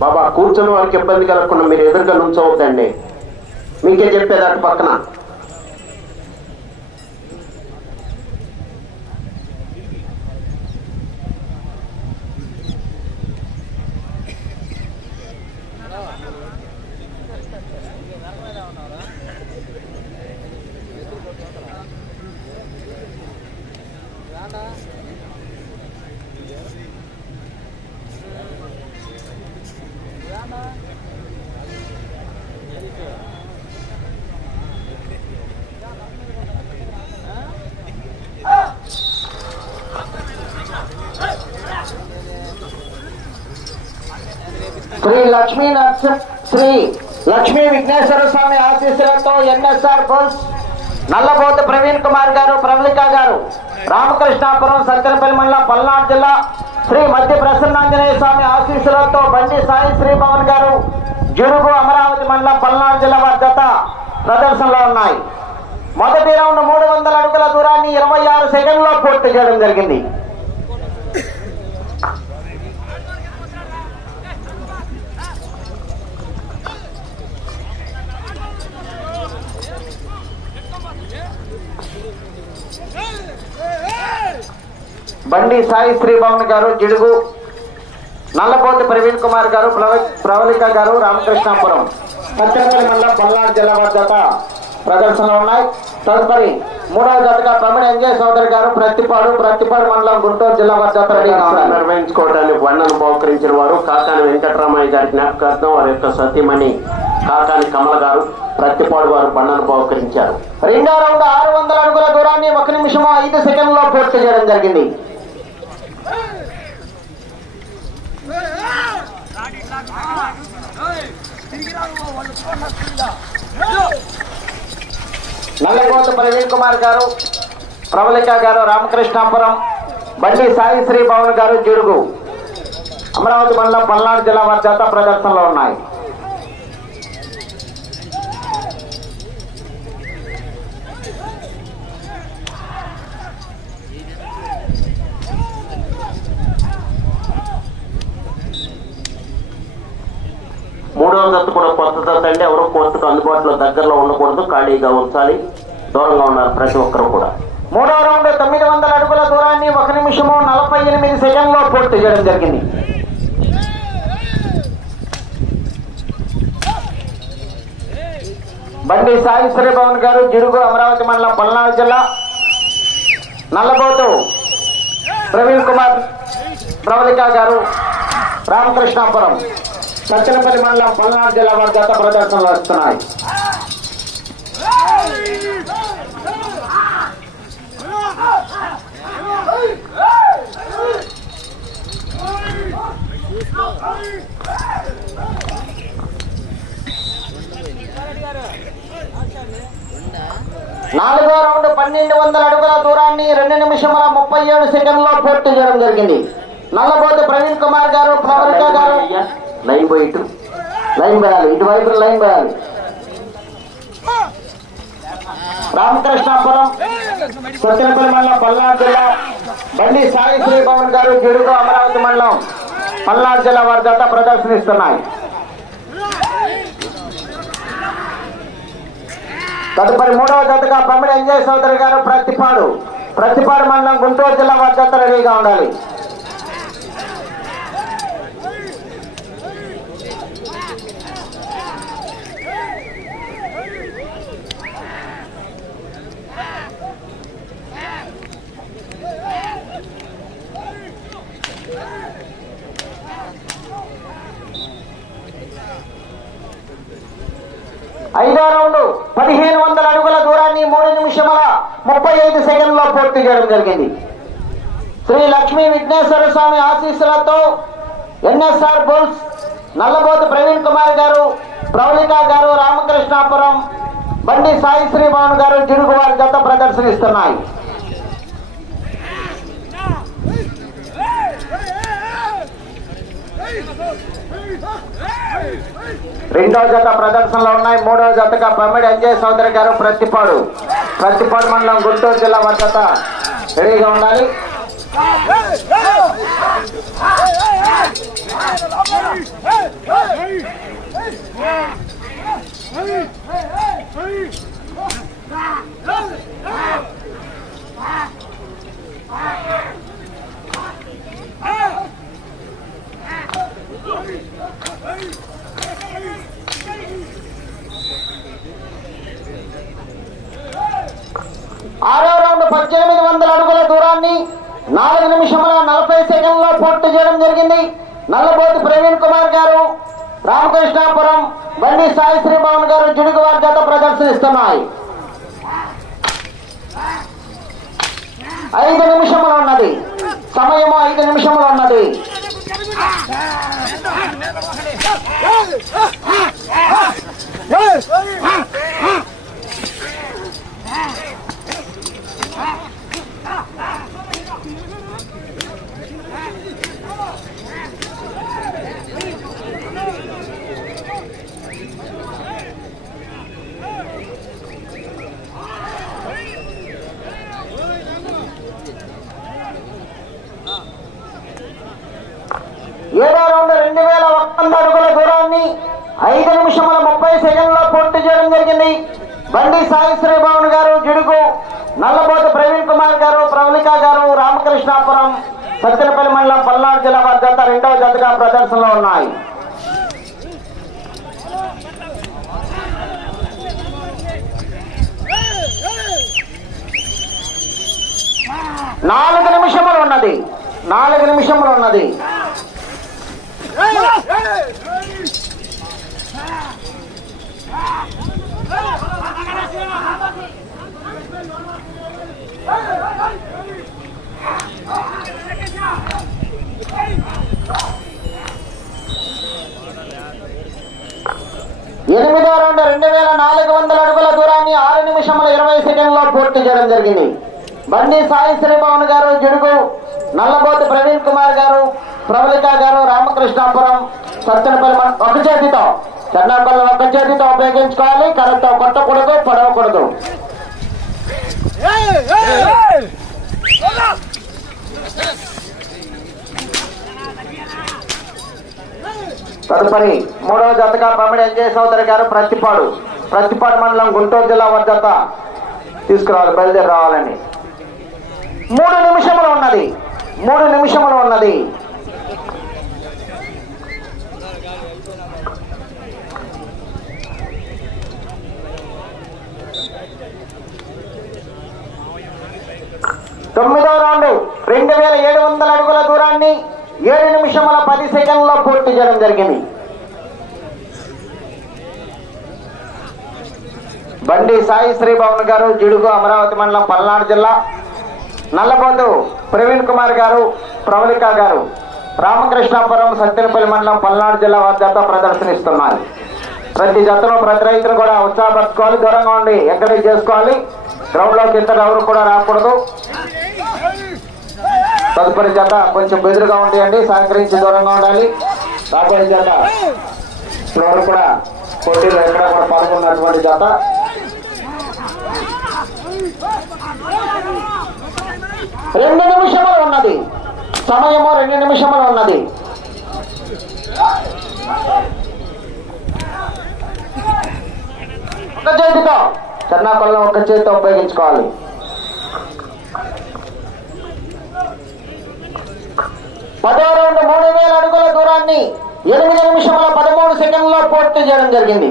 బాబా కూర్చొని వారికి ఇబ్బంది కలగకుండా మీరు ఎదురుగా నుంచవద్దండి. మీకే చెప్పేది అటు పక్కన. శ్రీ లక్ష్మీ నరసింహ శ్రీ లక్ష్మీ విఘ్నేశ్వర స్వామి ఆశీస్సులతో N S R Bose Nallabothu Praveen Kumar garu Pravalika garu Ramakrishnapuram Sattenapalli మండలం పల్నాడు జిల్లా శ్రీ మధ్య ప్రసన్నాంజనేయ స్వామి ఆశీస్సులతో బండి సాయి శ్రీభవన్ గారు జురుగు అమరావతి మండలం పల్నాడు జిల్లా వద్దత ప్రదర్శనలో ఉన్నాయి. మొదటి రౌండ్ మూడు వందల అడుగుల దూరాన్ని ఇరవై ఆరు సెకండ్లో పూర్తి చేయడం జరిగింది. బండి సాయి శ్రీభవన్ గారు జిడుగు నల్లపోతి ప్రవీణ్ కుమార్ గారు ప్రవ- ప్రవళిక గారు రామకృష్ణాపురం. సత్యపల్లి మండలం పల్నాడు జిల్లా వారి జత ప్రదర్శనలో ఉన్నాయి. తదుపరి మూడవ జతగా ప్రమిణ ఎంజయ్ చౌదరి గారు ప్రతిపాడు ప్రతిపాడు మండలం గుంటూరు జిల్లా వారి జత నిర్వహించుకోవడానికి వర్ణను బహుకరించిన వారు కాకాని వెంకటరామయ్య గారి జ్ఞాపకార్థం వారి యొక్క సతీమణి కాకాని కమల గారు ప్రతిపాడు వారు బండను బహుకరించారు. రెండో రౌండ్ ఆరు వందల అడుగుల దూరాన్ని ఒక నిమిషము ఐదు సెకండ్లో పూర్తి చేయడం జరిగింది. నల్లకోట ప్రవీణ్ కుమార్ గారు ప్రవళిక గారు రామకృష్ణాపురం బండి సాయి శ్రీ భవన్ గారు జురుగు. అమరావతి మండలం పల్నాడు జిల్లా వారి చేత ప్రదర్శనలో ఉన్నాయి మూడవ జత కూడా ఎందుకంటే ఎవరు కోర్టుకు అందుబాటులో దగ్గరలో ఉండకూడదు ఖాళీగా ఉంచాలి. దూరంగా ఉన్నారు ప్రతి ఒక్కరు కూడా. మూడో రౌండ్ తొమ్మిది వందల అడుగుల దూరాన్ని ఒక నిమిషము నలభై ఎనిమిది సెకండ్లో పూర్తి చేయడం జరిగింది. బండి సాయి శ్రీభవన్ గారు జిడుగు అమరావతి మండలం పల్నాడు జిల్లా నల్లబోతు ప్రవీణ్ కుమార్ ప్రవళిక గారు రామకృష్ణాపురం. సచ్చలపల్లి మండలం పల్నాడు జిల్లా వారి గత ప్రదర్శనలు వస్తున్నాయి నాలుగో రౌండ్ పన్నెండు వందల అడుగుల దూరాన్ని రెండు నిమిషముల ముప్పై ఏడు సెకండ్లో పూర్తి చేయడం జరిగింది. నల్లబోతు ప్రవీణ్ కుమార్ గారు ప్రవళిక గారు. లైన్ పోయి ఇటు. లైన్ వేయాలి ఇటువైపు లైన్ వేయాలి రామకృష్ణాపురం సత్యనపల్లి మండలం పల్నాడు జిల్లా బండి సాయి శ్రీభవన్ గారు గిడుగు అమరావతి మండలం పల్నాడు జిల్లా వారి జత ప్రదర్శనిస్తున్నాయి. తదుపరి మూడవ జతగా ప్రమిడ ఎంజయ్ చౌదరి గారు ప్రతిపాడు. ప్రతిపాడు మండలం గుంటూరు జిల్లా వారి జత రెడీగా ఉండాలి. ఐదో రౌండ్ పదిహేను వందల అడుగుల దూరాన్ని మూడు నిమిషముల ముప్పై ఐదు సెకండ్లో పూర్తి చేయడం జరిగింది. శ్రీ లక్ష్మీ విఘ్నేశ్వర స్వామి ఆశీస్సులతో N S R bulls Nallabothu Praveen Kumar garu Pravalika garu Ramakrishnapuram బండి సాయి శ్రీభవన్ గారు జిడుగు వారి జత ప్రదర్శనిస్తున్నాయి. రెండో జత ప్రదర్శనలో ఉన్నాయి మూడో జతగా పమ్మిడి అంజయ్ సోదరి గారు ప్రతిపాడు ప్రతిపాడు మండలం గుంటూరు జిల్లా మద్దత రెడీగా ఉండాలి Ah రౌండ్ పద్దెనిమిది వందల అడుగుల దూరాన్ని నాలుగు నిమిషముల నలభై సెకండ్లో పూర్తి చేయడం జరిగింది. నల్లబోతు ప్రవీణ్ కుమార్ గారు రామకృష్ణాపురం బండి సాయి శ్రీభవన్ గారు జిడుగు వర్గత ప్రదర్శిస్తున్నాయి ప్రదర్శనిస్తున్నాయి. ఐదు నిమిషములు ఉన్నది. సమయము ఐదు నిమిషములు ఉన్నది. Hey రౌండ్ రెండు వేల ఒక్క అడుగుల దూరాన్ని ఐదు నిమిషముల ముప్పై సెకండ్లో పూర్తి చేయడం జరిగింది. బండి సాయిశ్రీ శ్రీభవన్ గారు జిడుగు నల్లబోతు ప్రవీణ్ కుమార్ గారు ప్రవళిక గారు రామకృష్ణాపురం సత్తెనపల్లి మండలం పల్నాడు జిల్లా వారి జత రెండవ జతగా ప్రదర్శనలో ఉన్నాయి. నాలుగు నిమిషములు ఉన్నది. నాలుగు నిమిషములు ఉన్నది. ఎనిమిదో రౌండ్ రెండు వేల నాలుగు వందల అడుగుల దూరాన్ని ఆరు నిమిషముల ఇరవై సెకండ్లో పూర్తి చేయడం జరిగింది. బండి సాయి శ్రీభవన్ గారు జడుగు నల్లబోతు ప్రవీణ్ కుమార్ గారు ప్రవళిక గారు రామకృష్ణాపురం సత్తెనపల్లి ఒక చేతితో. చెన్నాపల్లి ఒక్క చేతితో ఉపయోగించుకోవాలి కరెక్ట్ కొట్టకూడదు పడవకూడదు. తదుపరి మూడవ జతగా పమిడి ఎంజయ్ సోదరి గారు ప్రతిపాడు. ప్రతిపాడు మండలం గుంటూరు జిల్లా వారి తీసుకురావాలి బయలుదేరి రావాలని. మూడు నిమిషములు ఉన్నది. మూడు నిమిషములు ఉన్నది. తొమ్మిదవ రౌండ్. రెండు వేల ఏడు వందల అడుగుల దూరాన్ని ఏడు నిమిషముల పది సెకండ్లో పూర్తి చేయడం జరిగింది. బండి సాయి శ్రీభవన్ గారు జిడుగు అమరావతి మండలం పల్నాడు జిల్లా. నల్లబొందు ప్రవీణ్ కుమార్ గారు ప్రవళిక గారు రామకృష్ణాపురం సత్యనపల్లి మండలం పల్నాడు జిల్లా వారి జత ప్రదర్శనిస్తున్నారు. ప్రతి జతలో ప్రతి రైతులు కూడా ఉత్సాహపరచుకోవాలి దూరంగా ఉండి ఎంకరేజ్ చేసుకోవాలి? గ్రౌండ్లోకి ఇద్దరు ఎవరు కూడా రాకూడదు. తదుపరి జత కొంచెం బెదురుగా ఉండేయండి సహకరించి దూరంగా ఉండాలి. రాబోయే జత ఇప్పటివరకు కూడా పోటీలో ఎక్కడ కూడా పాల్గొన్నటువంటి జత. రెండు నిమిషములు ఉన్నది. సమయము రెండు నిమిషములు ఉన్నది. ఒక చేతితో చెన్నాకొల్లం ఒక చేతితో ఉపయోగించుకోవాలి. పదో రౌండ్ మూడు వేల అడుగుల దూరాన్ని ఎనిమిది నిమిషముల పదమూడు సెకండ్లో పూర్తి చేయడం జరిగింది.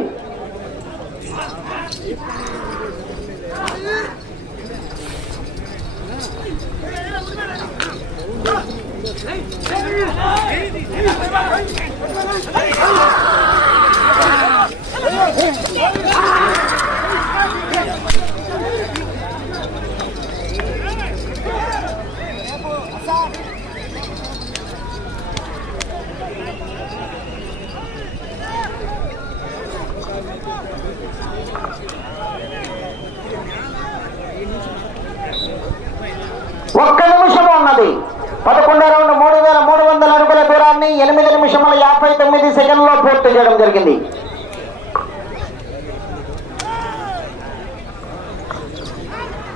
ఒక్క నిమిషము ఉన్నది పదకొండో రౌండ్ మూడు వేల మూడు వందల అడుగుల దూరాన్ని ఎనిమిది నిమిషముల యాభై తొమ్మిది సెకండ్లో పూర్తి చేయడం జరిగింది.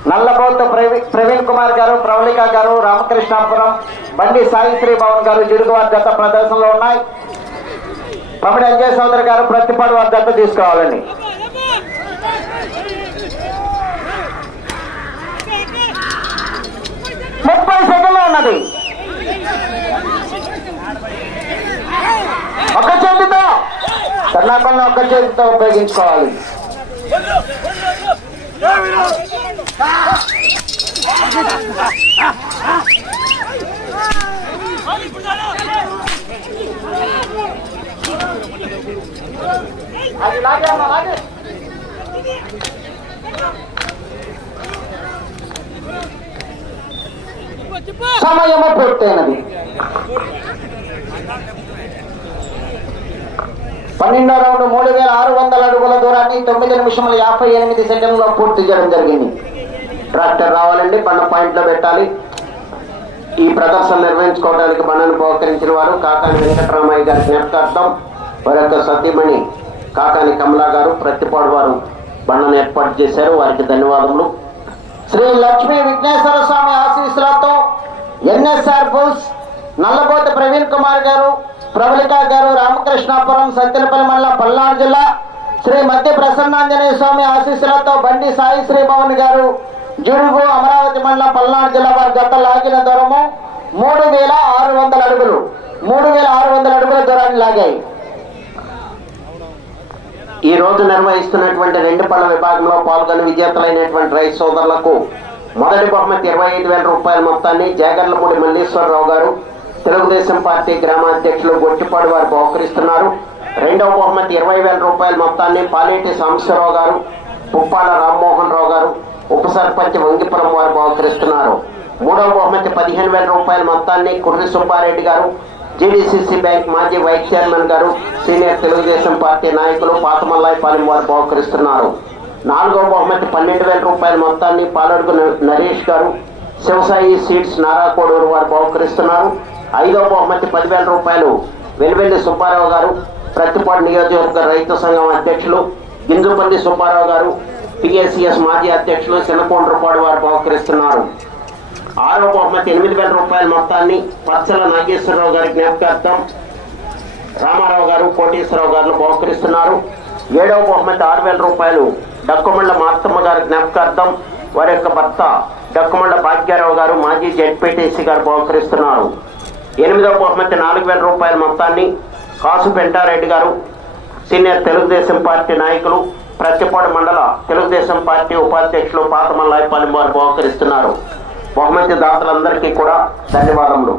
నల్లబోతు ప్రవీ- ప్రవీణ్ కుమార్ గారు ప్రవళిక గారు రామకృష్ణాపురం బండి సాయిశ్రీ భవన్ గారు జిడుగు వారి జత ప్రదర్శనలో ఉన్నాయి. పమిడి అంజయ్ సోదరి గారు ప్రతిపాడు వారి జత తీసుకోవాలండి ముప్పై సెకండ్లు ఉన్నది. ఒక చేతితో కర్ణాపల్లి ఒక్క చేతితో ఉపయోగించుకోవాలి అది లాగే అమ్మా, లాగే. సమయము పూర్తయినది పన్నెండో రౌండ్ మూడు వేల ఆరు వందల అడుగుల దూరాన్ని తొమ్మిది నిమిషముల యాభై ఎనిమిది సెకండ్లో పూర్తి చేయడం జరిగింది. ట్రాక్టర్ రావాలండి బండ పాయింట్లో పెట్టాలి. ఈ ప్రదర్శన నిర్వహించుకోవడానికి బండను బహుకరించిన వారు కాకాని వెంకటరామయ్య గారి జ్ఞాపకార్థం వారి యొక్క సతీమణి కాకాని కమలా గారు ప్రతిపాడు వారు బండను ఏర్పాటు చేశారు. వారికి ధన్యవాదములు. శ్రీ లక్ష్మీ విఘ్నేశ్వర స్వామి ఆశీస్సులతో N S R bulls Nallabotha Praveen Kumar garu Prabalika garu Ramakrishnapuram సత్యలపల్లి మండలం పల్నాడు జిల్లా శ్రీ మధ్య ప్రసన్నాంజనేయ స్వామి ఆశీస్సులతో బండి సాయి శ్రీభవన్ గారు జుడుగు అమరావతి మండలం పల్నాడు జిల్లా వారి జత లాగిన దూరము మూడు వేల ఆరు వందల అడుగులు. మూడు వేల ఆరు వందల అడుగుల దూరాన్ని లాగాయి. ఈ రోజు నిర్వహిస్తున్నటువంటి రెండు పళ్ళ విభాగంలో పాల్గొని విజేతలైనటువంటి రైతు సోదరులకు మొదటి బహుమతి ఇరవై ఐదు వేల రూపాయల మొత్తాన్ని జాగర్లపూడి మల్లేశ్వరరావు గారు తెలుగుదేశం పార్టీ గ్రామాధ్యక్షులు గొట్టిపాడు వారు బహుకరిస్తున్నారు. రెండవ బహుమతి ఇరవై వేల రూపాయల మొత్తాన్ని పాలేటి సాంబశివరావు గారు పుప్పాల రామ్మోహన్ రావు గారు ఉప సర్పంచ్ వంగిపురం వారు బహుకరిస్తున్నారు. మూడవ బహుమతి పదిహేను వేల రూపాయల మొత్తాన్ని కుర్రి సుబ్బారెడ్డి గారు జీడీసీసీ బ్యాంక్ మాజీ vice chairman garu senior Telugudesam party నాయకులు పాతమల్లాయిపాలెం వారు బహుకరిస్తున్నారు. నాలుగవ బహుమతి పన్నెండు వేల రూపాయల మొత్తాన్ని పాలడుగు నరేష్ గారు శివసాయి సీడ్స్ నారాకోడూరు వారు బహుకరిస్తున్నారు. ఐదవ బహుమతి పదివేల రూపాయలు. వెలువెల్లి సుబ్బారావు గారు ప్రతిపాడు నియోజకవర్గ రైతు సంఘం అధ్యక్షులు గింజుపల్లి సుబ్బారావు గారు పిఎస్సిఎస్ మాజీ అధ్యక్షులు చిన్నకొండ్రపాడు వారు బహుకరిస్తున్నారు. ఆరో బహుమతి ఎనిమిది వేల రూపాయల మొత్తాన్ని పచ్చల నాగేశ్వరరావు గారి జ్ఞాపకార్థం రామారావు గారు కోటేశ్వరరావు గారు బహుకరిస్తున్నారు. ఏడవ బహుమతి ఆరు వేల రూపాయలు డక్కుమండ్ల మార్తమ్మ గారి జ్ఞాపకార్థం వారి యొక్క భర్త డక్కుమండ్ల భాగ్యారావు గారు మాజీ జెడ్పీటీసీ గారు బహుకరిస్తున్నారు. ఎనిమిదవ బహుమతి నాలుగు వేల రూపాయల మొత్తాన్ని కాసు పెంటారెడ్డి గారు సీనియర్ తెలుగుదేశం పార్టీ నాయకులు ప్రతిపాడు మండల తెలుగుదేశం పార్టీ ఉపాధ్యక్షులు పాతమల్లాయపాలెం వారు బహుకరిస్తున్నారు. బహుమతి దాతలందరికీ కూడా ధన్యవాదములు.